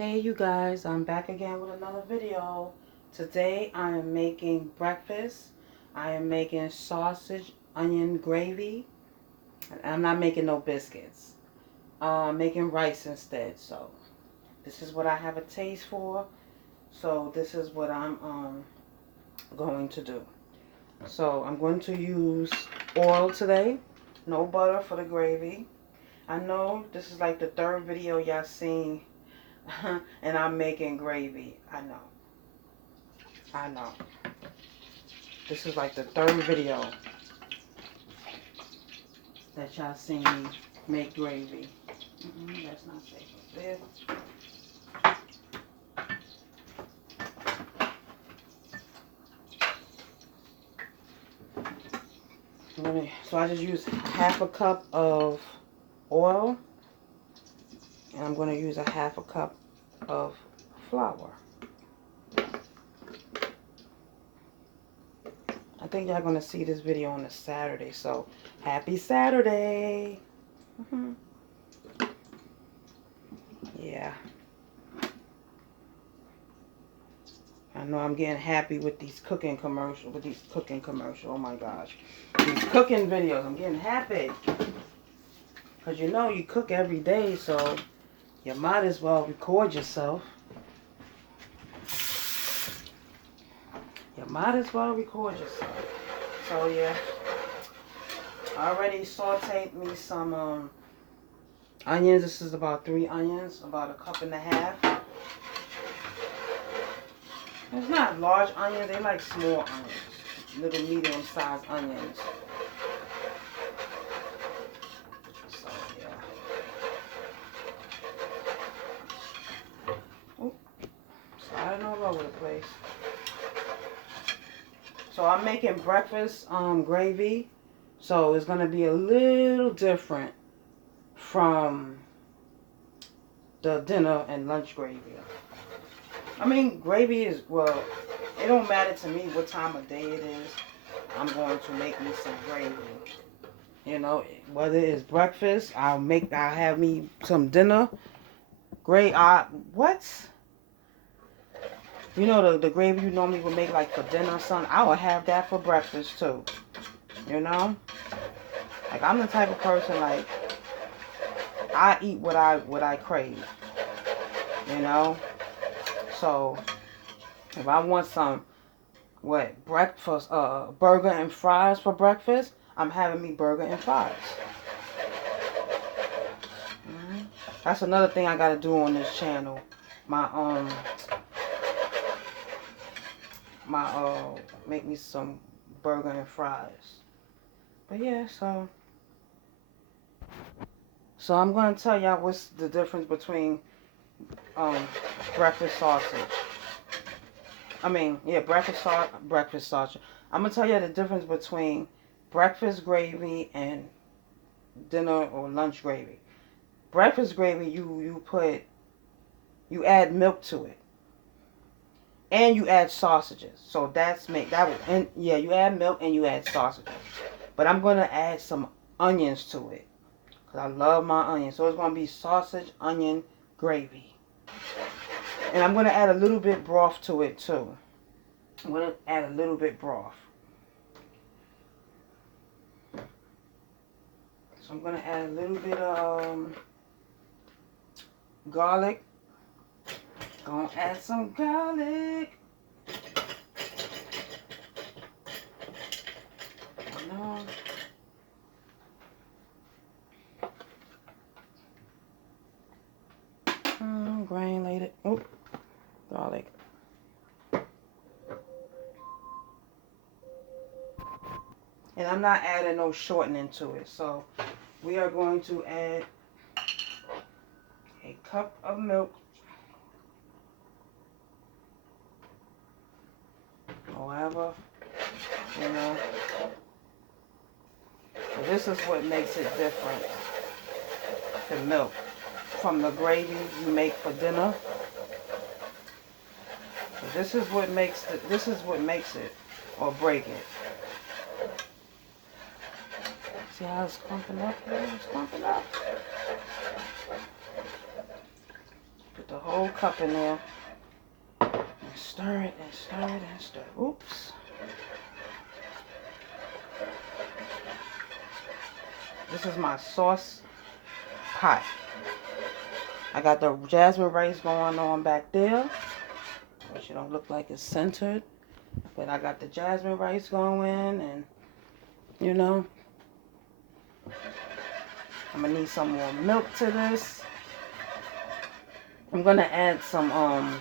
Hey you guys, I'm back again with another video. Today I am making breakfast. I am making sausage, onion gravy. And I'm not making no biscuits. I'm making rice instead. So this is what I have a taste for. So this is what I'm going to do. So I'm going to use oil today. No butter for the gravy. I know this is like the third video y'all seen and I'm making gravy. I know. This is like the third video that y'all seen me make gravy. That's not safe up there. So I just use half a cup of oil, and I'm going to use a half a cup of flour. I think y'all going to see this video on a Saturday, so happy Saturday. Yeah. I know I'm getting happy with these cooking commercials, oh my gosh. These cooking videos, I'm getting happy. Because you know you cook every day, so you might as well record yourself. So yeah, I already sauteed me some onions. This is about 3 onions, about 1.5 cups. It's not large onions, they like small onions, little medium-sized onions. So yeah. Oop, sliding all over the place. So I'm making breakfast gravy, so it's gonna be a little different from the dinner and lunch gravy. I mean, gravy is, well, it don't matter to me what time of day it is. I'm going to make me some gravy. You know, whether it's I'll have me some dinner. What? You know the gravy you normally would make like for dinner or something? I would have that for breakfast too. You know? Like, I'm the type of person, like, I eat what I crave. You know? So, if I want some, breakfast, burger and fries for breakfast, I'm having me burger and fries. That's another thing I gotta do on this channel. Make me some burger and fries. But yeah, so I'm gonna tell y'all what's the difference between breakfast sausage. Breakfast sausage. I'm gonna tell you the difference between breakfast gravy and dinner or lunch gravy. Breakfast gravy, you add milk to it, and you add sausages. So you add milk and you add sausages. But I'm gonna add some onions to it because I love my onions. So it's gonna be sausage onion gravy. And I'm going to add a little bit broth to it too. I'm going to add a little bit broth. So I'm going to add a little bit of garlic. Going to add some garlic. Granulated. Oop. Garlic. And I'm not adding no shortening to it. So we are going to add a cup of milk. However, you know. So this is what makes it different. The milk from the gravy you make for dinner. So this is what makes it or break it. See how it's clumping up here? It's clumping up. Put the whole cup in there. And stir it and stir it and stir. Oops. This is my sauce pot. I got the jasmine rice going on back there, which it don't look like it's centered. But I got the jasmine rice going, and you know, I'm gonna need some more milk to this. I'm gonna add some a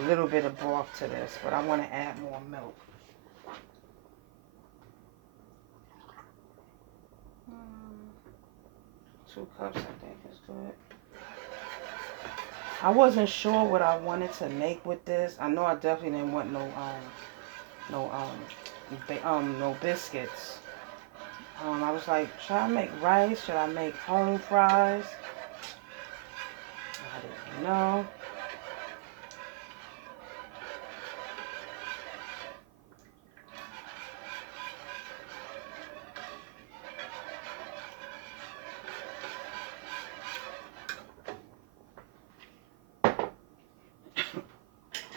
little bit of broth to this, but I want to add more milk. 2 cups, I think is good. I wasn't sure what I wanted to make with this. I know I definitely didn't want no biscuits. I was like, should I make rice? Should I make home fries? I didn't know.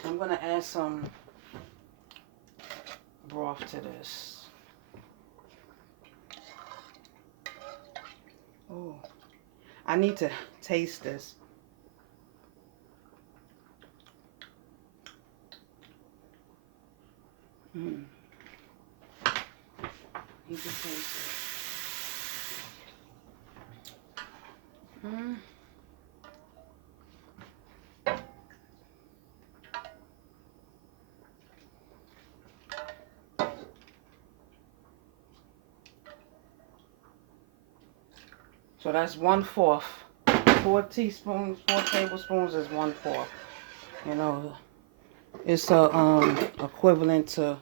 I'm gonna add some broth to this. Oh, I need to taste this. Need to taste it. So that's 1/4. 4 teaspoons, 4 tablespoons is 1/4. You know, it's equivalent to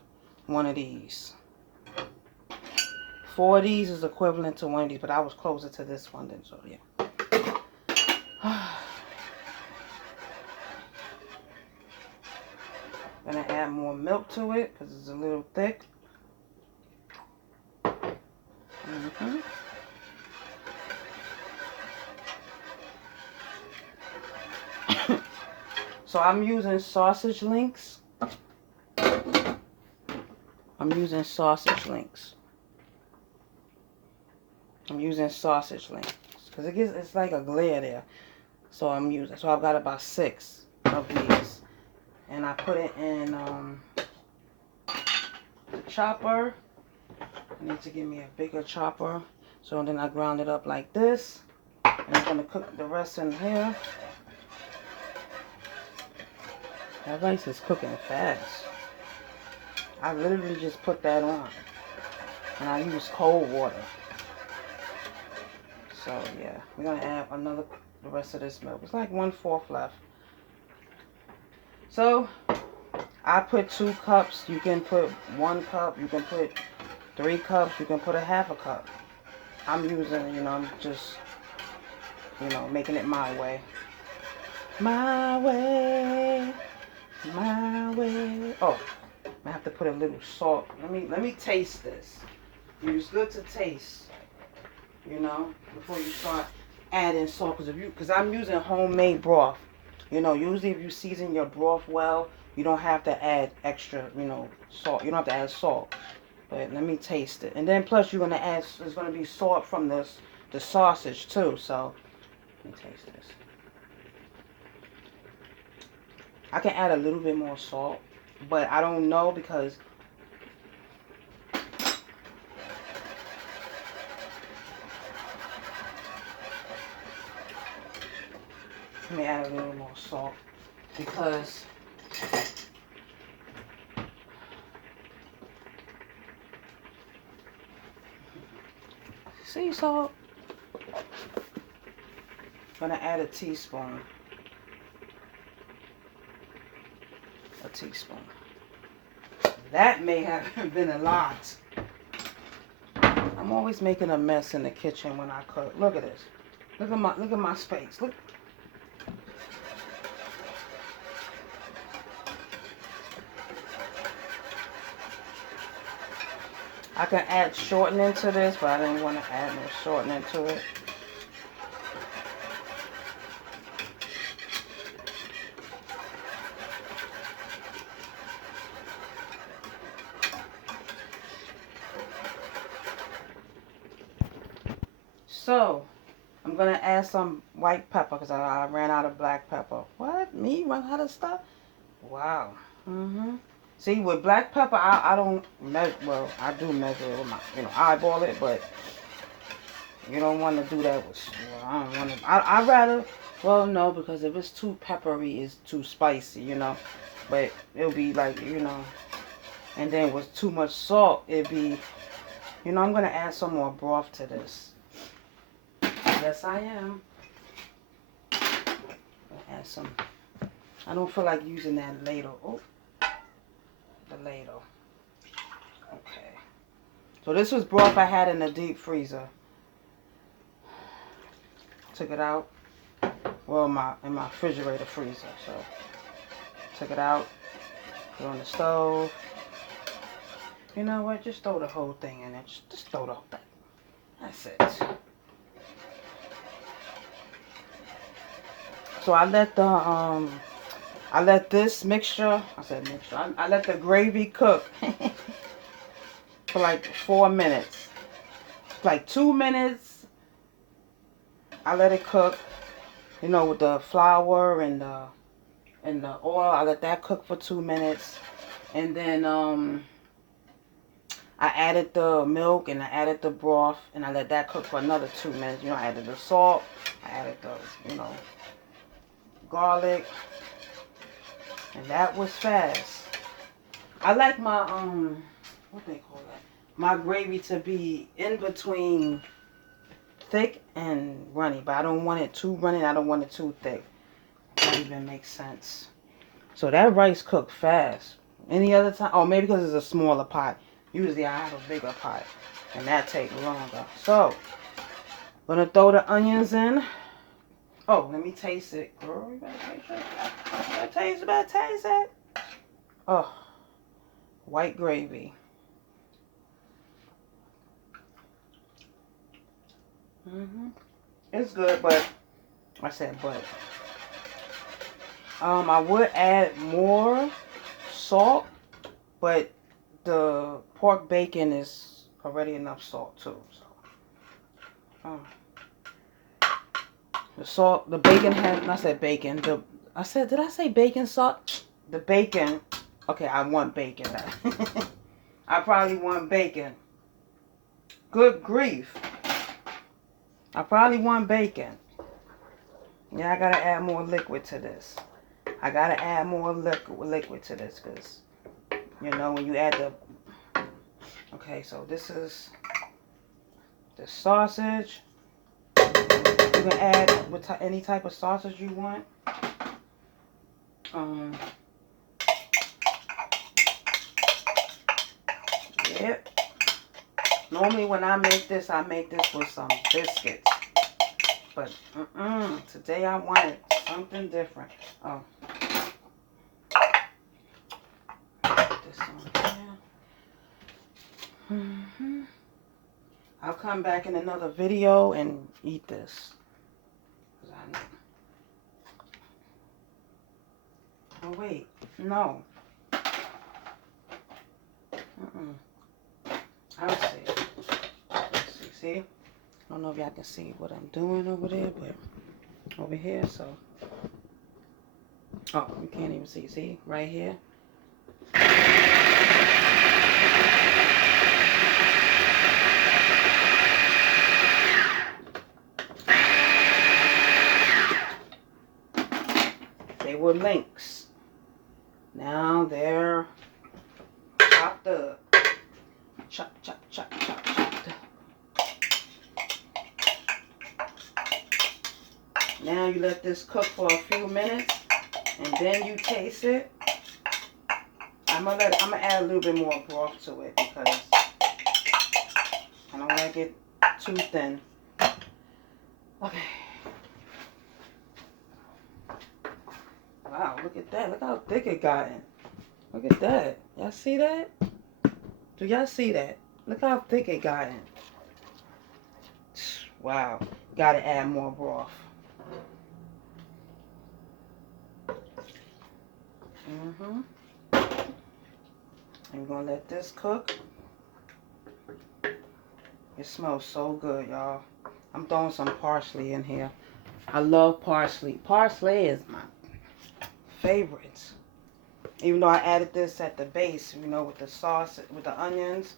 one of these. 4 of these is equivalent to one of these, but I was closer to this one than so yeah. Gonna add more milk to it because it's a little thick. So I'm using sausage links. I'm using sausage links because it's like a glare there. So I've got about 6 of these, and I put it in the chopper. I need to give me a bigger chopper. So then I ground it up like this, and I'm gonna cook the rest in here. That rice is cooking fast. I literally just put that on, and I use cold water. So yeah, we're gonna add the rest of this milk. It's like 1/4 left. So I put 2 cups. You can put 1 cup. You can put 3 cups. You can put a 1/2 cup. I'm using, I'm just, making it my way. My way. My way. Oh, I have to put a little salt. Let me taste this. It's good to taste, before you start adding salt. Because I'm using homemade broth. Usually if you season your broth well, you don't have to add extra, salt. You don't have to add salt. But let me taste it. And then plus you're gonna add. There's gonna be salt from the sausage too. So let me taste this. I can add a little bit more salt, but I don't know because let me add a little more salt because sea salt. I'm gonna add a teaspoon. That may have been a lot. I'm always making a mess in the kitchen when I cook. Look at this. Look at my space. Look. I can add shortening to this, but I didn't want to add no shortening to it. So, I'm going to add some white pepper because I ran out of black pepper. What? Me run out of stuff? Wow. See, with black pepper, I don't measure, well, I do measure it with my, eyeball it, but you don't want to do that with, well, I don't want to, I'd rather, well, no, because if it's too peppery, it's too spicy, but it'll be like, and then with too much salt, it'd be, I'm going to add some more broth to this. Yes, I am. Add some, I don't feel like using that ladle. Oh, the ladle. Okay. So this was broth I had in the deep freezer. Took it out. Well, in my refrigerator freezer. So took it out. Put it on the stove. You know what? Just throw the whole thing in there. Just throw the whole thing. That's it. So I let this mixture. I said mixture. I let the gravy cook for like 4 minutes. Like 2 minutes. I let it cook. With the flour and the oil. I let that cook for 2 minutes. And then I added the milk and I added the broth and I let that cook for another 2 minutes. I added the salt. I added the, garlic. And that was fast. I like my, what they call that? My gravy to be in between thick and runny. But I don't want it too runny. I don't want it too thick. That even makes sense. So that rice cooked fast. Any other time? Oh, maybe because it's a smaller pot. Usually I have a bigger pot. And that takes longer. So, I'm going to throw the onions in. Oh, let me taste it. Girl, you better taste it. You better taste it. Oh, white gravy. It's good, but I said but. I would add more salt, but the pork bacon is already enough salt too. So, the salt, the bacon had. I said bacon. Did I say bacon salt? The bacon. Okay, I want bacon. I probably want bacon. Good grief. I probably want bacon. Yeah, I gotta add more liquid to this. I gotta add more liquid to this because, when you add the... Okay, so this is the sausage. You can add any type of sausage you want. Yep. Normally when I make this with some biscuits. But today I wanted something different. Oh. Put this on here. I'll come back in another video and eat this. Oh wait, no. I'll see. Let's see. I don't know if y'all can see what I'm doing over there, but over here, so. Oh, you can't even see. See, right here. They were links. Now they're chopped up. Chop, chop, chop, chop, chopped up. Now you let this cook for a few minutes and then you taste it. I'm gonna add a little bit more broth to it because I don't like it too thin. Okay. Wow, look at that. Look how thick it gotten. Look at that. Y'all see that? Do y'all see that? Look how thick it gotten. Wow. Gotta add more broth. I'm gonna let this cook. It smells so good, y'all. I'm throwing some parsley in here. I love parsley. Parsley is my favorite. Even though I added this at the base, you know, with the sauce, with the onions.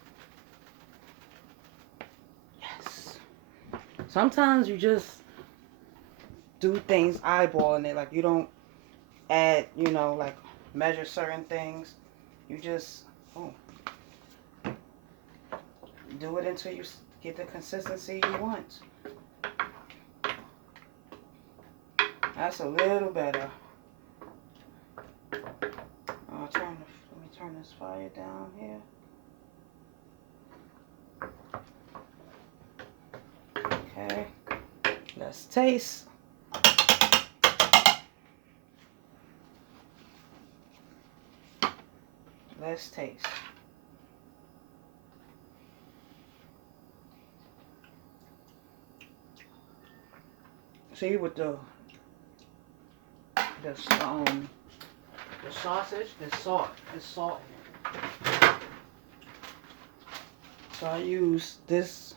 Yes. Sometimes you just do things eyeballing it. Like you don't add, you know, like measure certain things. You just, do it until you get the consistency you want. That's a little better. Let me turn this fire down here. Okay, let's taste. Let's taste. See, with the sausage, there's salt. There's salt in it. So I use this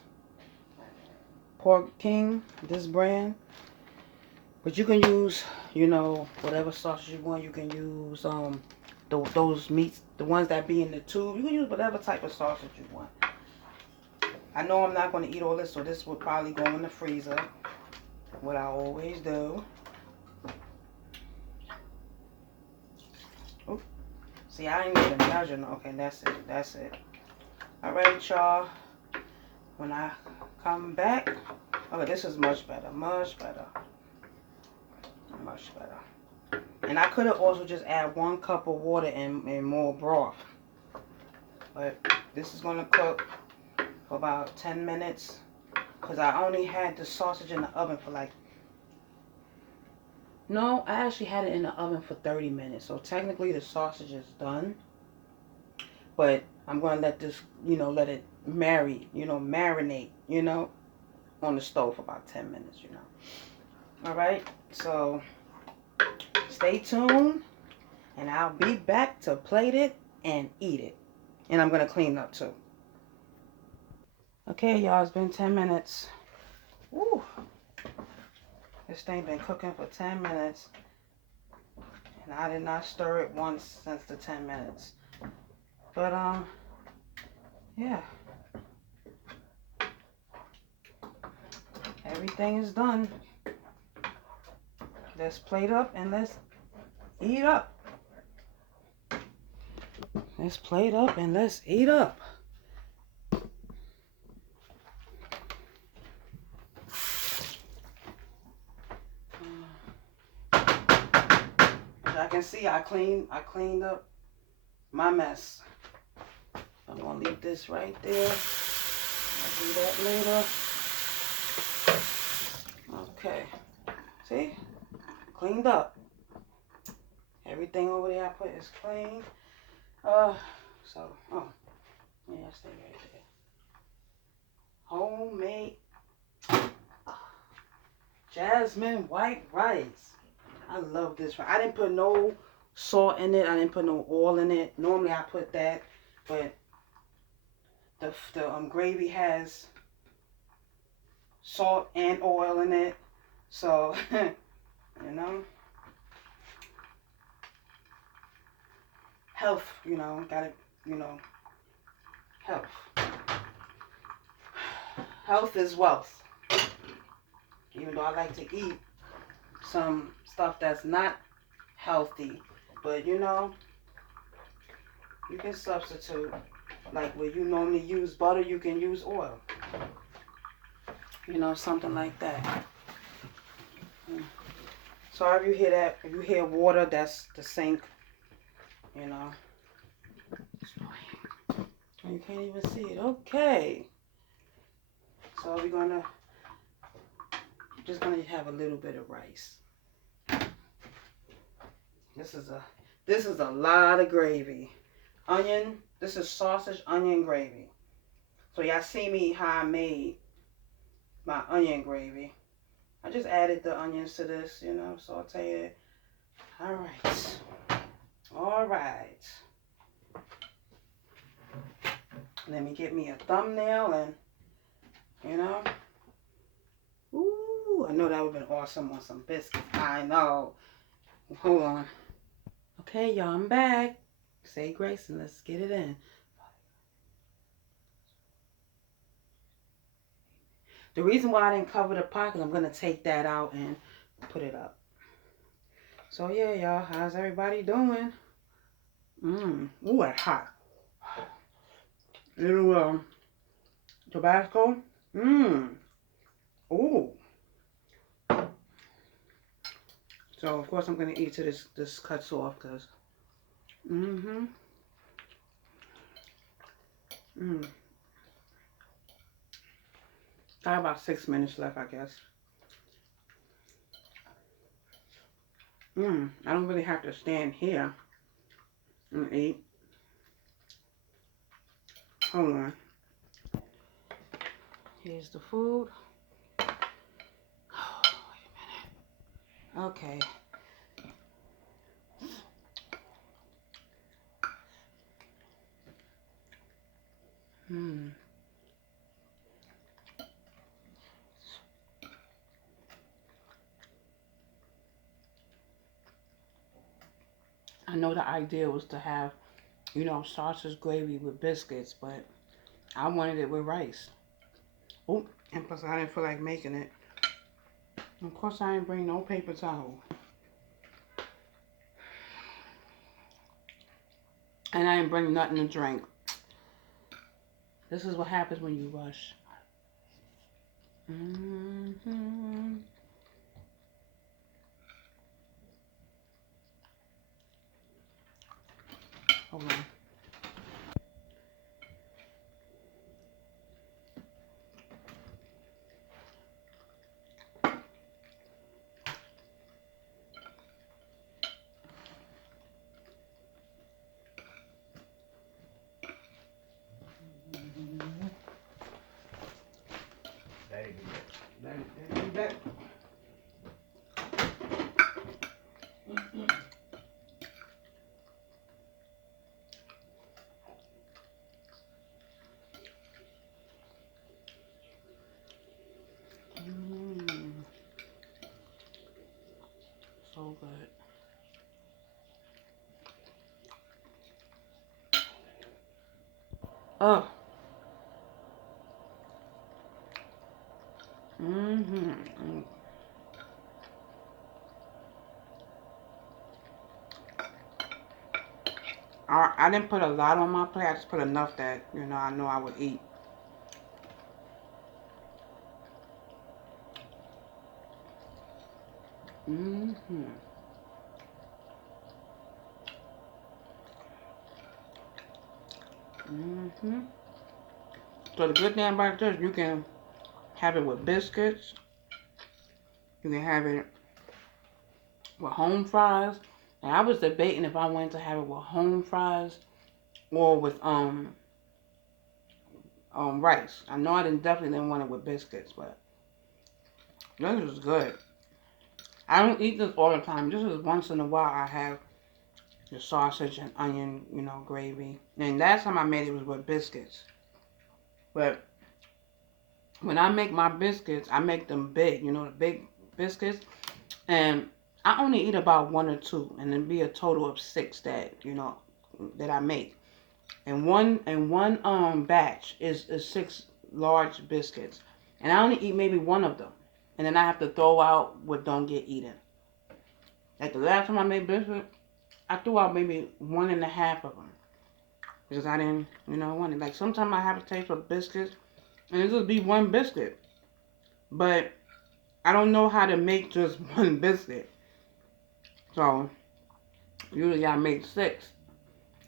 Pork King, this brand. But you can use, you know, whatever sausage you want. You can use those meats, the ones that be in the tube. You can use whatever type of sausage you want. I know I'm not going to eat all this, so this will probably go in the freezer. What I always do. Oop. See, I ain't even measuring. Okay, that's it. That's it. Alright, y'all. When I come back. Okay, this is much better. Much better. Much better. And I could have also just add 1 cup of water and more broth. But this is going to cook for about 10 minutes. Because I only had the sausage in the oven for like... No, I actually had it in the oven for 30 minutes. So technically the sausage is done. But I'm going to let this, you know, let it marinate, you know, on the stove for about 10 minutes, you know. Alright, so stay tuned. And I'll be back to plate it and eat it. And I'm going to clean up too. Okay, y'all, it's been 10 minutes. Woo. This thing been cooking for 10 minutes. And I did not stir it once since the 10 minutes. But, yeah. Everything is done. Let's plate up and let's eat up. Let's plate up and let's eat up. As I can see, I cleaned up my mess. I'm gonna leave this right there. I'll do that later. Okay. See? Cleaned up. Everything over there I put is clean. Yeah, stay right there. Homemade Jasmine white rice. I love this. I didn't put no salt in it. I didn't put no oil in it. Normally I put that, but the gravy has salt and oil in it. So, you know, health, you know, gotta, you know, health. Health is wealth. Even though I like to eat some stuff that's not healthy, but you know, you can substitute. Like where you normally use butter, you can use oil. You know, something like that. Sorry if you hear that. If you hear water, that's the sink. You know. You can't even see it. Okay. So we're just gonna have a little bit of rice. This is a lot of gravy. Onion. This is sausage onion gravy. So y'all see me how I made my onion gravy. I just added the onions to this, you know, sauteed it. Alright. Alright. Let me get me a thumbnail and, you know, Ooh, I know that would have been awesome on some biscuits. I know. Hold on. Okay, y'all, I'm back. Say grace and let's get it in. The reason why I didn't cover the pot is I'm going to take that out and put it up. So, yeah, y'all, how's everybody doing? Ooh, that's hot. Little Tabasco. Ooh. So, of course, I'm going to eat till this cuts off because... Got about 6 minutes left, I guess. I don't really have to stand here and eat. Hold on. Here's the food. Oh, wait a minute. Okay. I know the idea was to have, sausage gravy with biscuits, but I wanted it with rice. Oh, and plus I didn't feel like making it. Of course, I didn't bring no paper towel. And I didn't bring nothing to drink. This is what happens when you rush. Hold on. So good. Oh. I didn't put a lot on my plate. I just put enough that, I know I would eat. So the good thing about this, you can have it with biscuits. You can have it with home fries. And I was debating if I wanted to have it with home fries or with rice. I know I definitely didn't want it with biscuits, but this is good. I don't eat this all the time. This is once in a while I have the sausage and onion, gravy. And last time I made it was with biscuits. But when I make my biscuits, I make them big, the big biscuits. And I only eat about 1 or 2, and it'd be a total of 6 that, that I make. And one batch is 6 large biscuits. And I only eat maybe 1 of them. And then I have to throw out what don't get eaten. Like the last time I made biscuits, I threw out maybe 1.5 of them. Because I didn't, want it. Like sometimes I have a taste for biscuits, and it just be 1 biscuit. But I don't know how to make just 1 biscuit. So usually I make 6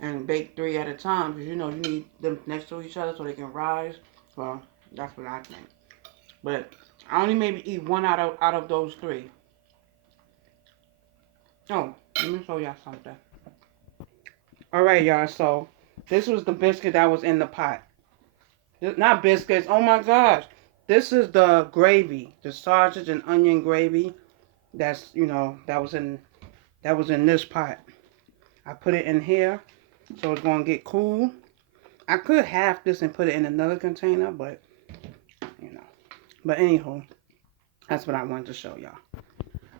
and bake 3 at a time. Because you need them next to each other so they can rise. Well, that's what I think. But I only maybe eat 1 out of those 3. Oh, let me show y'all something. Alright, y'all, so this was the biscuit that was in the pot. Not biscuits, oh my gosh. This is the gravy, the sausage and onion gravy. That's, that was in this pot. I put it in here, so it's gonna get cool. I could half this and put it in another container, but, But anywho, That's what I wanted to show y'all.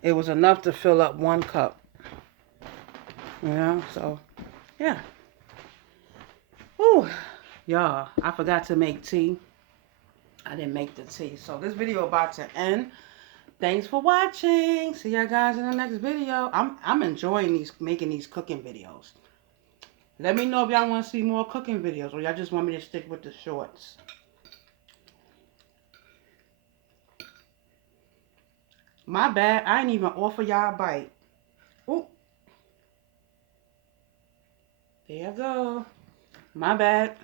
It was enough to fill up 1 cup. You know, so yeah. Ooh, y'all, I forgot to make tea. I didn't make the tea. So this video about to end. Thanks for watching. See y'all guys in the next video. I'm enjoying making these cooking videos. Let me know if y'all want to see more cooking videos or y'all just want me to stick with the shorts. My bad. I ain't even offer y'all a bite. Ooh. There you go. My bad.